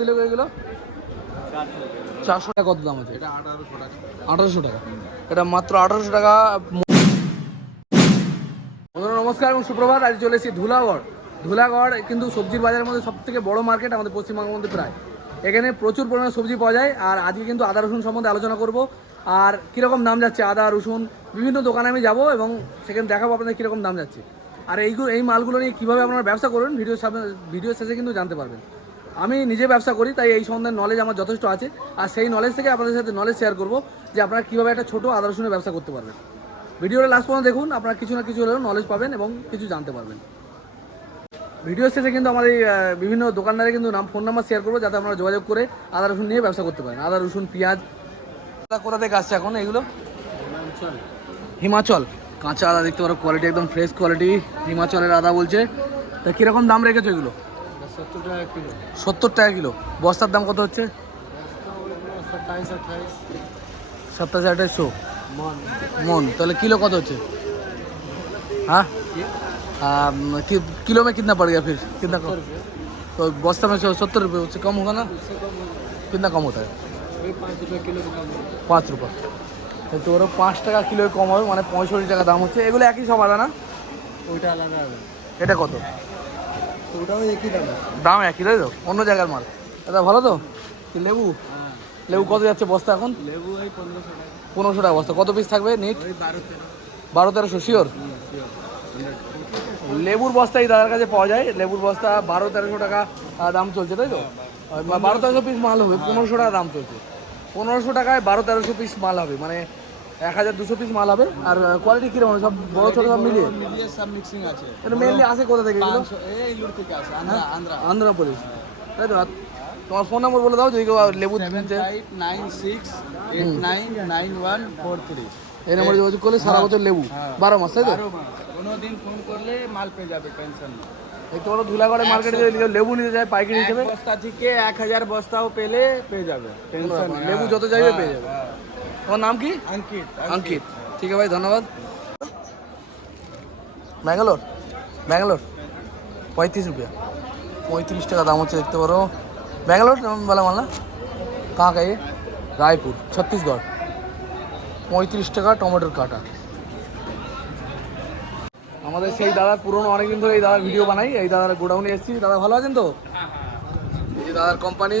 দিলে এগুলো চারশো টাকা কত দাম আছে? এটা আঠারোশো টাকা। আঠারোশো টাকা। এটা মাত্র আঠারোশো টাকা। নমস্কার এবং সুপ্রভাত। আজ চলে এসেছি ধুলাগড়। ধুলাগড় কিন্তু সবজির বাজারের মধ্যে সব থেকে বড় মার্কেট আমাদের পশ্চিমবঙ্গের মধ্যে প্রায়। এখানে প্রচুর পরিমাণে সবজি পাওয়া যায়। আর আজকে কিন্তু আদা রসুন সম্বন্ধে আলোচনা করব। আর কীরকম দাম যাচ্ছে? আদা রসুন বিভিন্ন দোকানে আমি যাব এবং সেখানে দেখাবো আপনাদের কীরকম দাম যাচ্ছে। আর এইগুলো এই মালগুলো নিয়ে কীভাবে আপনারা ব্যবসা করবেন ভিডিও ভিডিও শেষে কিন্তু জানতে পারবেন। আমি নিজে ব্যবসা করি তাই এই সম্বন্ধে নলেজ আমার যথেষ্ট আছে। আর সেই নলেজ থেকে আপনাদের সাথে নলেজ শেয়ার করব যে আপনারা কীভাবে একটা ছোটো আদা রসুনের ব্যবসা করতে পারবেন। ভিডিওটা লাস্ট পর্যন্ত দেখুন আপনারা কিছু না কিছু হলেও নলেজ পাবেন এবং কিছু জানতে পারবেন। ভিডিও শেষে কিন্তু আমাদের এই, বিভিন্ন দোকানদারে কিন্তু নাম ফোন নাম্বার শেয়ার করব যাতে আপনারা যোগাযোগ করে আদা রসুন নিয়ে ব্যবসা করতে পারেন। আদা রসুন পেঁয়াজ। কোথা থেকে আসছে এখন এগুলো? হিমাচল। কাঁচা আদা দেখতে পারো কোয়ালিটি একদম ফ্রেশ কোয়ালিটি হিমাচলের আদা বলছে। তা কীরকম দাম রেখেছো এগুলো? সত্তর টাকা কিলো সত্তর টাকা কিলো বস্তার দাম কত হচ্ছে सत्ताईस अट्ठाईस সাতাশ আঠাশশো मन মন তাহলে किलो कत होचे हाँ आ, कि, किलो में कितना पड़ गया फिर कितना कम रुपये तो बस्ता में सत्तर रुपये उससे कम होगा ना उससे कम होगा कितना कम होता है वही पाँच रुपये किलो का कम होगा পাঁচ রুপা তো ওরা পাঁচ টাকা কিলো কম হবে মানে পঁয়ষট্টি টাকা দাম হচ্ছে এগুলো একই সব আদা না ওইটা আলাদা হবে এটা কত তো ওটাও একই দাম দাম একই তাই তো? অন্য জায়গার মাল। এটা ভালো তো? লেবু? হ্যাঁ। লেবু কত যাচ্ছে বস্তা এখন? লেবু ওই পনেরোশো টাকা। পনেরোশো টাকা বস্তা। কত পিস থাকবে নিট বারো তেরোশো শিওর লেবুর বস্তা এই দাদার কাছে পাওয়া যায়। লেবুর বস্তা বারো তেরোশো টাকা দাম চলছে তাই তো? বারো তেরোশো পিস মাল হবে পনেরোশো টাকা দাম চলছে। পনেরোশো টাকায় বারো তেরোশো পিস মাল হবে। মানে এক হাজার দুশো পিস মাল হবে। আর কোয়ালিটি কীরকম? সব বড় ছোটো সব মিলিয়ে? মিলিয়ে সব মিক্সিং আছে। এটা মেনলি আসে কোথা থেকে এগুলো এই থেকে আছে আন্ধ্রা আন্ধ্রা। আন্ধ্রপ্রদেশ তাই তো? তোমার ফোন নম্বর বলে দাও যদি কেউ লেবু nine six eight nine nine one four three এই নম্বরে যোগাযোগ করলে সারা বছর লেবু। বারো মাস তাই তো? কোনো দিন ফোন করলে মাল পেয়ে যাবে টেনশন নেই এই তোমার ধুলাগড়ে মার্কেটে লেবু নিতে যায় পাইকারি হিসেবে? বস্তা থেকে এক হাজার বস্তাও পেলে পেয়ে যাবে লেবু হ্যাঁ, যত চাইবে হ্যাঁ, পেয়ে যাবে। তোমার নাম কি? অঙ্কিত অঙ্কিত। ঠিক আছে ভাই ধন্যবাদ। ম্যাঙ্গালোর ম্যাঙ্গালোর। পঁয়ত্রিশ রুপিয়া। পঁয়ত্রিশ টাকা দাম হচ্ছে দেখতে পারো। ম্যাঙ্গালোর বেলা মালা কাঁ কাঁয়ে রায়পুর ছত্তিশগড়। পঁয়ত্রিশ টাকা টমেটোর কাটা। আমাদের সেই দাদা পুরনো অনেকদিন ধরে এই দাদার ভিডিও বানাই এই দাদার গোডাউনে এসেছি। দাদা ভালো আছেন তো? এই দাদার কোম্পানি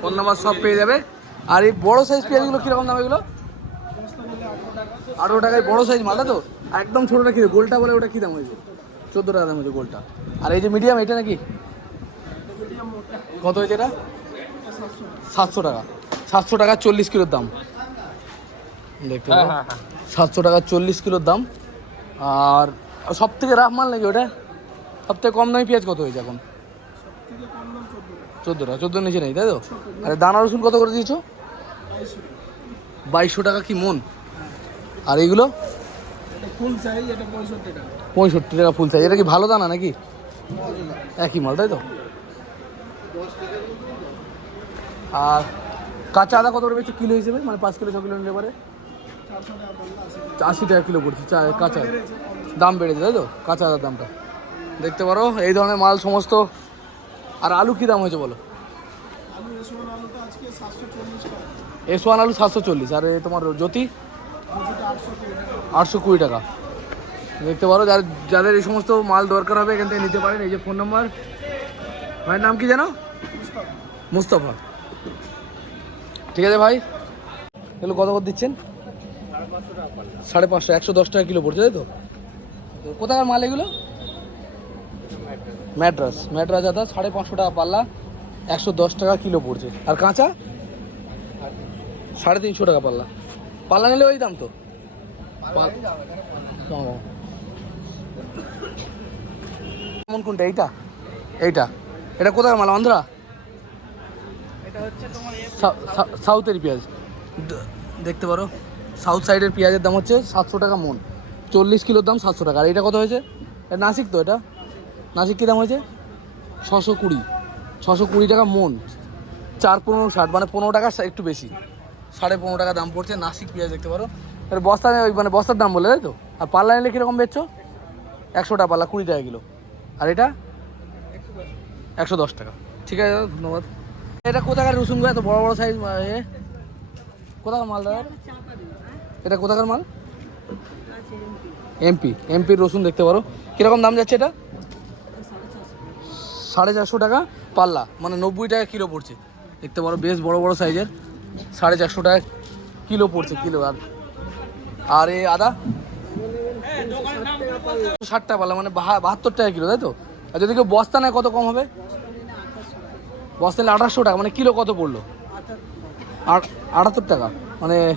ফোন নাম্বার সব পেয়ে যাবে। আর এই বড় সাইজ পেঁয়াজগুলো কীরকম দাম এগুলো? আঠেরো টাকায় বড় সাইজ মালটা তো? আর একদম ছোটোটা কী? গোলটা বলে ওটা কী দাম হয়েছে? চোদ্দ টাকা দাম হয়েছে গোলটা। আর এই যে মিডিয়াম এটা নাকি? কত হয়েছে এটা? সাতশো টাকা। সাতশো টাকা চল্লিশ কিলোর দাম। দেখতে পাবো। সাতশো টাকা চল্লিশ কিলোর দাম। আর সব থেকে রাফ মাল নাকি ওটা? সব থেকে কম দামি পেঁয়াজ কত হয়েছে এখন? চোদ্দ টাকা। চোদ্দোর নিচে নেই তাই তো? আর দানা রসুন কত করে দিয়েছ? বাইশশো টাকা কি মন? আর এইগুলো পঁয়ষট্টি টাকা ফুল সাইজ এটা কি ভালো দানা নাকি? একই মাল, তাই তো? আর কাঁচা আদা কত বেচছো কিলো হিসেবে? মানে পাঁচ কিলো, ছ কিলো নিলে পারে? আশি টাকা কিলো পড়ছে, চা কাঁচা। দাম বেড়েছে, তাই তো? কাঁচা আদার দামটা। দেখতে পারো, এই ধরনের মাল সমস্ত। আর আলু কী দাম হয়েছে বলো? এস ওয়ান আলু সাতশো চল্লিশ, আর তোমার জ্যোতি? আটশো কুড়ি টাকা। দেখতে পারো যাদের যাদের এই সমস্ত মাল দরকার হবে, এখান থেকে নিতে পারেন। এই যে ফোন নাম্বার। ভাইয়ের নাম কি জানো মুস্তফা। ঠিক আছে ভাই? এগুলো কত করে দিচ্ছেন? সাড়ে পাঁচশো, একশো দশ টাকা কিলো পড়ছে, তাই তো? কোথাকার মাল এগুলো? ম্যাড্রাস। ম্যাড্রাস আদা সাড়ে পাঁচশো টাকা পাল্লা, একশো দশ টাকা কিলো পড়ছে। আর কাঁচা? সাড়ে তিনশো টাকা পাল্লা। পাল্লা নিলে ওই দাম তো। কেমন কোনটা? এইটা? এইটা। এটা কোথায় মাল? অন্ধ্রা? সাউথের পেঁয়াজ। দেখতে পারো। সাউথ সাইডের পেঁয়াজের দাম হচ্ছে সাতশো টাকা মন। চল্লিশ কিলোর দাম সাতশো টাকা। আর এটা কত হয়েছে? এটা নাসিক তো এটা? নাসিক কী দাম হয়েছে? ছশো কুড়ি। ছশো কুড়ি টাকা মন। চার পনেরো ষাট মানে পনেরো টাকা একটু বেশি। সাড়ে পনেরো টাকা দাম পড়ছে, নাসিক পেঁয়াজ দেখতে পারো। এর বস্তা ওই মানে বস্তার দাম বলে, তাই তো? আর পাল্লা নিলে কীরকম বেচছো? একশো টাকা পাল্লা, কুড়ি টাকা কিলো। আর এটা? একশো দশ টাকা। ঠিক আছে দাদা ধন্যবাদ। এটা কোথাকার রসুন গো, এত বড় বড় সাইজ এ? কোথাকার মাল, দাদা? এটা কোথাকার মাল? এমপি এমপির রসুন দেখতে পারো। কীরকম দাম যাচ্ছে এটা? সাড়ে চারশো টাকা পাল্লা মানে নব্বই টাকা কিলো পড়ছে। দেখতে পারো, বেশ বড় বড় সাইজের সাড়ে চারশো টাকা কিলো পড়ছে কিলো আর আর এই আদা? ষাট টাকা পাল্লা মানে বাহা- বাহাত্তর টাকা কিলো তাই তো? আর যদি কেউ বস্তা নেয় কত কম হবে? বস্তা নিলে আঠাশশো টাকা মানে কিলো কত পড়ল? আট আটাত্তর টাকা মানে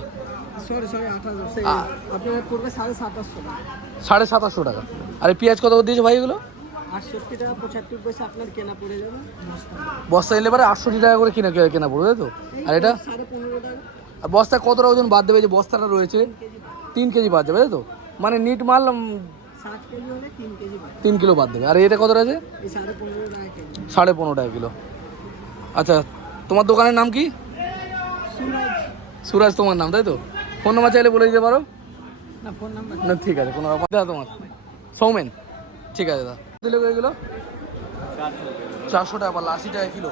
সাড়ে সাতাশশো। টাকা। আর পেঁয়াজ কত করে দিয়েছে ভাই এগুলো? আটষট্টি টাকা পঁচাত্তর পয়সা আপনার কেনা পড়ে যাবে। বস্তা নিলে পরে আটষট্টি টাকা করে কিনা কেনা পড়বে তাই তো? আর এটা? সাড়ে পনেরো আর বস্তা কতটা ওজন বাদ দেবে যে বস্তাটা রয়েছে? তিন কেজি বাদ। দেবে তাই তো? মানে নিট মাল তিন কিলো বাদ দেবে। আর এটা কতটা আছে সাড়ে পনেরো টাকা কিলো। আচ্ছা তোমার দোকানের নাম কি? সুরাজ। তোমার নাম তাই তো? ফোন নাম্বার চাইলে বলে দিতে পারো? না না ঠিক আছে কোনো ব্যাপার দাদা তোমার। সৌমেন। ঠিক আছে দাদা। দিলে এগুলো চারশো টাকা পাল্লা, আশি টাকা কিলো।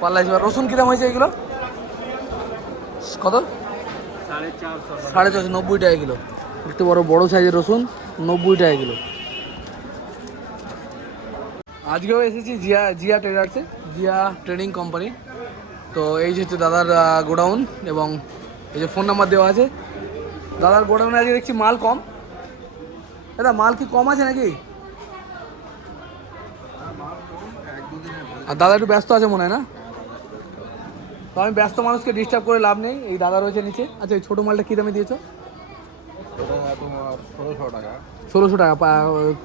পাল্লা হিসেবে রসুন কিরাম হয়েছে এগুলো কত? সাড়ে চারশো, নব্বই টাকা কিলো। একটু বড় বড় সাইজের রসুন, নব্বই টাকা কিলো। আজকেও এসেছি জিয়া জিয়া ট্রেডার্সে, জিয়া ট্রেডিং কোম্পানি। তো এই যে হচ্ছে দাদার গোডাউন এবং এই যে ফোন নাম্বার দেওয়া আছে। দাদার গোডাউনে আজকে দেখছি মাল কম। দাদা, মাল কি কম আছে নাকি? আর দাদা একটু ব্যস্ত আছে মনে হয় না? তো আমি ব্যস্ত মানুষকে ডিস্টার্ব করে লাভ নেই। এই দাদা রয়েছে নিচে। আচ্ছা এই ছোটো মালটা কী দামে দিয়েছ? ষোলোশো টাকা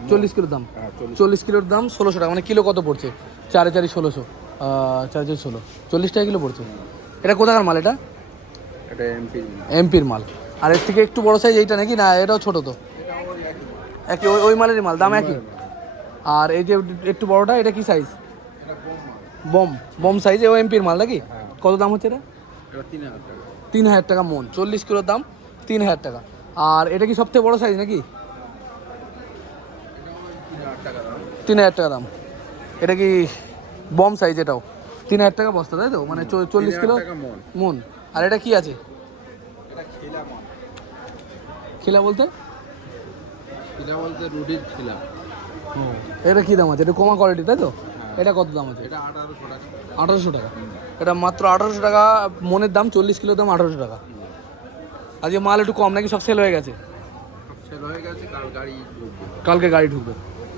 চল্লিশ কিলোর দাম। চল্লিশ কিলোর দাম ষোলোশো টাকা মানে কিলো কত পড়ছে? চারে চারি ষোলোশো। চারে চারি ষোলো। চল্লিশ টাকা কিলো পড়ছে। এটা কোথাকার মাল এটা? এটা এমপি এমপির মাল। আর এর থেকে একটু বড় সাইজ এইটা নাকি? না এটাও ছোটো তো। একই ওই ওই মালেরই মাল দাম একই? আর এই যে একটু বড়টা এটা কি সাইজ বম বম সাইজ ও এমপির মাল নাকি? কত দাম হচ্ছে এটা? তিন হাজার টাকা। মন চল্লিশ কিলোর দাম তিন হাজার টাকা। আর এটা কি সবথেকে বড় সাইজ নাকি? তিন হাজার টাকা দাম। এটা কি বম সাইজ এটাও? তিন হাজার টাকা বস্তা তাই তো? মানে চল্লিশ কিলো মন। আর এটা কি আছে? খিলা খিলা বলতে? খিলা বলতে রুটির খিলা। এটা কি দাম আছে? এটা কমা কোয়ালিটি তাই তো? এটা কত দাম আছে? এটা আঠারোশো টাকা। এটা মাত্র আঠারোশো টাকা মনের দাম চল্লিশ কিলোর দাম আঠারোশো টাকা। আজকে মাল একটু কম নাকি সব সেল হয়ে গেছে? হয়ে কাল কালকে গাড়ি ঢুকবে।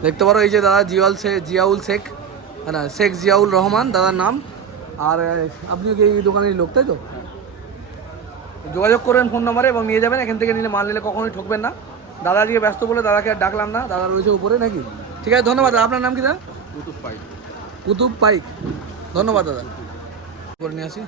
দেখতে পারো এই যে দাদা জিয়াউল শেখ জিয়াউল শেখ। হ্যাঁ না শেখ জিয়াউল রহমান দাদার নাম। আর আপনি কি এই দোকানের লোক তাই তো? যোগাযোগ করবেন ফোন নাম্বারে এবং নিয়ে যাবেন। এখান থেকে নিলে মাল নিলে কখনোই ঠকবেন না। দাদা আজকে ব্যস্ত বলে দাদাকে আর ডাকলাম না। দাদা রয়েছে উপরে নাকি? ঠিক আছে ধন্যবাদ। আপনার নাম কি দাদা? কুতুব পাই কুতুব পাইক। ধন্যবাদ দাদা। করে নিয়ে আসি।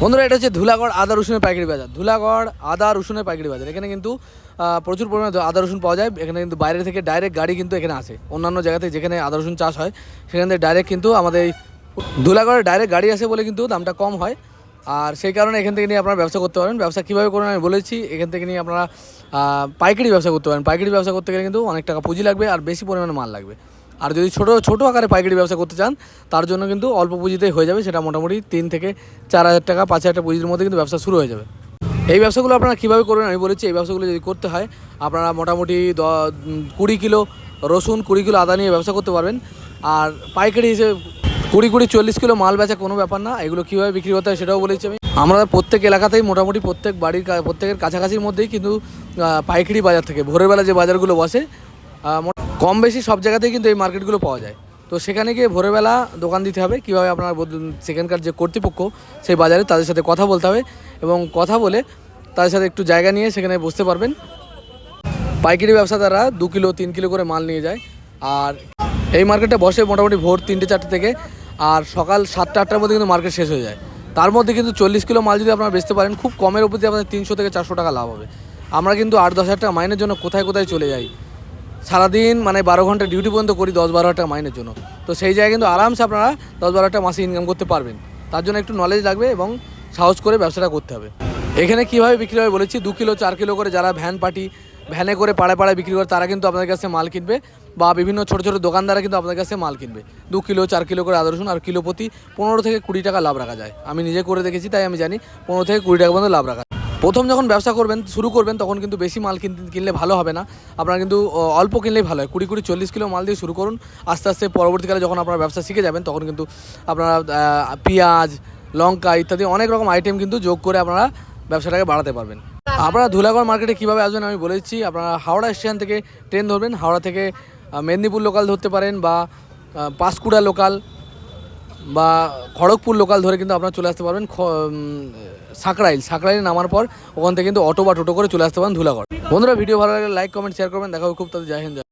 বন্ধুরা, এটা হচ্ছে ধুলাগড় আদা রসুনের পাইকারি বাজার। ধুলাগড় আদা রসুনের পাইকারি বাজার। এখানে কিন্তু প্রচুর পরিমাণে আদা রসুন পাওয়া যায়। এখানে কিন্তু বাইরে থেকে ডাইরেক্ট গাড়ি কিন্তু এখানে আসে। অন্যান্য জায়গাতে যেখানে আদা রসুন চাষ হয়, সেখান থেকে ডাইরেক্ট কিন্তু আমাদের এই ধুলাগড়ে ডাইরেক্ট গাড়ি আসে বলে কিন্তু দামটা কম হয়। আর সেই কারণে এখান থেকে নিয়ে আপনারা ব্যবসা করতে পারেন। ব্যবসা কীভাবে করবেন আমি বলেছি। এখান থেকে নিয়ে আপনারা পাইকারি ব্যবসা করতে পারেন। পাইকারি ব্যবসা করতে গেলে কিন্তু অনেক টাকা পুঁজি লাগবে আর বেশি পরিমাণে মাল লাগবে। আর যদি ছোটো ছোটো আকারে পাইকারি ব্যবসা করতে চান, তার জন্য কিন্তু অল্প পুঁজিতেই হয়ে যাবে। সেটা মোটামুটি তিন থেকে চার হাজার টাকা, পাঁচ হাজার টাকা পুঁজির মধ্যে কিন্তু ব্যবসা শুরু হয়ে যাবে। এই ব্যবসাগুলো আপনারা কীভাবে করবেন আমি বলেছি, এই ব্যবসাগুলো যদি করতে হয়, আপনারা মোটামুটি দ কুড়ি কিলো রসুন, কুড়ি কিলো আদা নিয়ে ব্যবসা করতে পারবেন। আর পাইকারি হিসেবে কুড়ি কুড়ি, চল্লিশ কিলো মাল বেচা কোনো ব্যাপার না, এগুলো কীভাবে বিক্রি করতে হয় সেটাও বলেছি আমি। আমরা প্রত্যেক এলাকাতেই মোটামুটি প্রত্যেক বাড়ির প্রত্যেকের কাছাকাছির মধ্যেই কিন্তু পাইকারি বাজার থেকে। ভোরের বেলা যে বাজারগুলো বসে কম বেশি সব জায়গাতেই কিন্তু এই মার্কেটগুলো পাওয়া যায়। তো সেখানে গিয়ে ভোরবেলা দোকান দিতে হবে, কীভাবে আপনার সেখানকার যে কর্তৃপক্ষ, সেই বাজারে তাদের সাথে কথা বলতে হবে এবং কথা বলে তাদের সাথে একটু জায়গা নিয়ে সেখানে বসতে পারবেন। পাইকারি ব্যবসা ব্যবসাদাররা দু কিলো, তিন কিলো করে মাল নিয়ে যায়। আর এই মার্কেটে বসে মোটামুটি ভোর তিনটে, চারটে থেকে আর সকাল সাতটা, আটটার মধ্যে কিন্তু মার্কেট শেষ হয়ে যায়। তার মধ্যে কিন্তু চল্লিশ কিলো মাল যদি আপনারা বেচতে পারেন, খুব কমের উপর দিয়ে আপনাদের তিনশো থেকে চারশো টাকা লাভ হবে। আমরা কিন্তু আট, দশ হাজার টাকা মাইনের জন্য কোথায় কোথায় চলে যাই সারাদিন মানে বারো ঘণ্টা ডিউটি পর্যন্ত করি দশ বারো টাকা মাইনের জন্য। তো সেই জায়গায় কিন্তু আরামসে আপনারা দশ বারো টাকা মাসে ইনকাম করতে পারবেন। তার জন্য একটু নলেজ লাগবে এবং সাহস করে ব্যবসাটা করতে হবে। এখানে কীভাবে বিক্রি হবে বলেছি, দু কিলো, চার কিলো করে যারা ভ্যান পার্টি, ভ্যানে করে পাড়ায় পাড়ায় বিক্রি করে, তারা কিন্তু আপনাদের কাছে মাল কিনবে বা বিভিন্ন ছোটো ছোটো দোকানদাররা কিন্তু আপনাদের কাছে মাল কিনবে। দু কিলো, চার কিলো করে আদা, রসুন আর কিলো প্রতি পনেরো থেকে কুড়ি টাকা লাভ রাখা যায়। আমি নিজে করে দেখেছি, তাই আমি জানি পনেরো থেকে কুড়ি টাকা পর্যন্ত লাভ রাখা। প্রথম যখন ব্যবসা করবেন, শুরু করবেন, তখন কিন্তু বেশি মাল কিনলে ভালো হবে না। আপনারা কিন্তু অল্প কিনলেই ভালো হয়। কুড়ি কুড়ি চল্লিশ কিলো মাল দিয়ে শুরু করুন। আস্তে আস্তে পরবর্তীকালে যখন আপনারা ব্যবসা শিখে যাবেন, তখন কিন্তু আপনারা পেঁয়াজ, লঙ্কা ইত্যাদি অনেক রকম আইটেম কিন্তু যোগ করে আপনারা ব্যবসাটাকে বাড়াতে পারবেন। আপনারা ধুলাগড় মার্কেটে কীভাবে আসবেন আমি বলে দিচ্ছি। আপনারা হাওড়া স্টেশন থেকে ট্রেন ধরবেন। হাওড়া থেকে মেদিনীপুর লোকাল ধরতে পারেন বা পাঁশকুড়া লোকাল বা খড়গপুর লোকাল ধরে কিন্তু আপনারা চলে আসতে পারবেন। সাঁকড়াইলে সাঁকরাইল সাঁকরাইল নামার পর ওখান থেকে কিন্তু অটো বা টোটো করে চলে আসতে পারেন ধুলাগড় বন্ধুরা ভিডিও ভালো লাগলে লাইক কমেন্ট শেয়ার করবেন। দেখা খুব তাদের জয় হিন্দ